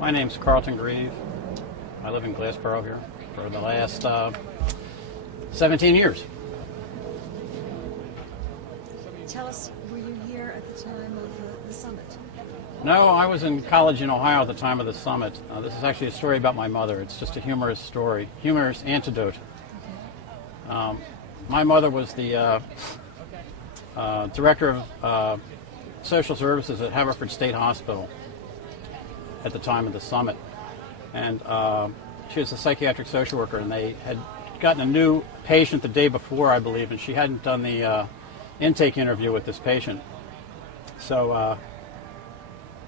My name's Carlton Greve. I live in Glassboro here for the last 17 years. Tell us, were you here at the time of the summit? No, I was in college in Ohio at the time of the summit. This is actually a story about my mother. It's just a humorous story, humorous anecdote. Okay. My mother was the director of social services at Haverford State Hospital at the time of the summit. And she was a psychiatric social worker, and they had gotten a new patient the day before, I believe, and she hadn't done the intake interview with this patient. So,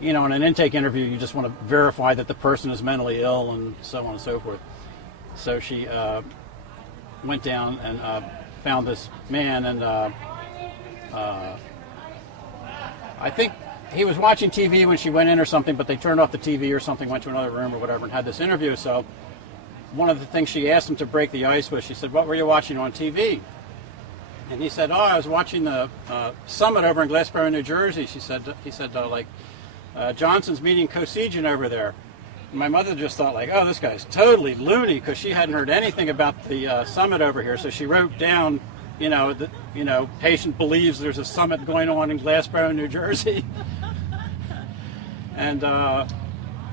in an intake interview, you just want to verify that the person is mentally ill and so on and so forth. So she went down and found this man, and I think he was watching TV when she went in or something, but they turned off the TV or something, went to another room or whatever, and had this interview. So one of the things she asked him to break the ice was, she said, "What were you watching on TV?" And he said, "Oh, I was watching the summit over in Glassboro, New Jersey." He said, "Johnson's meeting Kosygin over there." And my mother just thought, like, "Oh, this guy's totally loony," because she hadn't heard anything about the summit over here. So she wrote down, patient believes there's a summit going on in Glassboro, New Jersey. And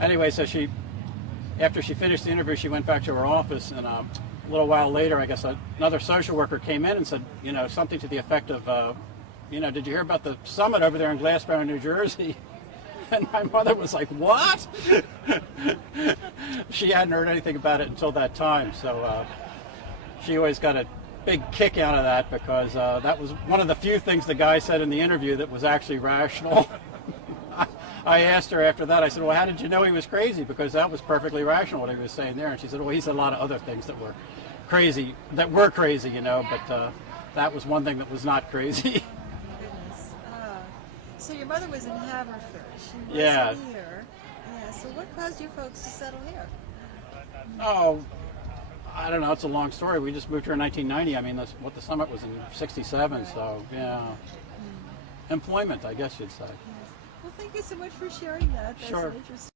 anyway, so after she finished the interview, she went back to her office, and a little while later, I guess another social worker came in and said, something to the effect of, "Did you hear about the summit over there in Glassboro, New Jersey?" And my mother was like, "What?" She hadn't heard anything about it until that time, so she always got a big kick out of that, because that was one of the few things the guy said in the interview that was actually rational. I asked her after that, I said, "Well, how did you know he was crazy?" Because that was perfectly rational what he was saying there. And she said, "Well, he said a lot of other things that were crazy, but that was one thing that was not crazy." Goodness. So your mother was in Haverford. She was Yeah. here. Yeah. So what caused you folks to settle here? Oh, I don't know. It's a long story. We just moved here in 1990. I mean, the summit was in '67, so yeah. Employment, I guess you'd say. Yes. Well, thank you so much for sharing that. That's Sure. interesting.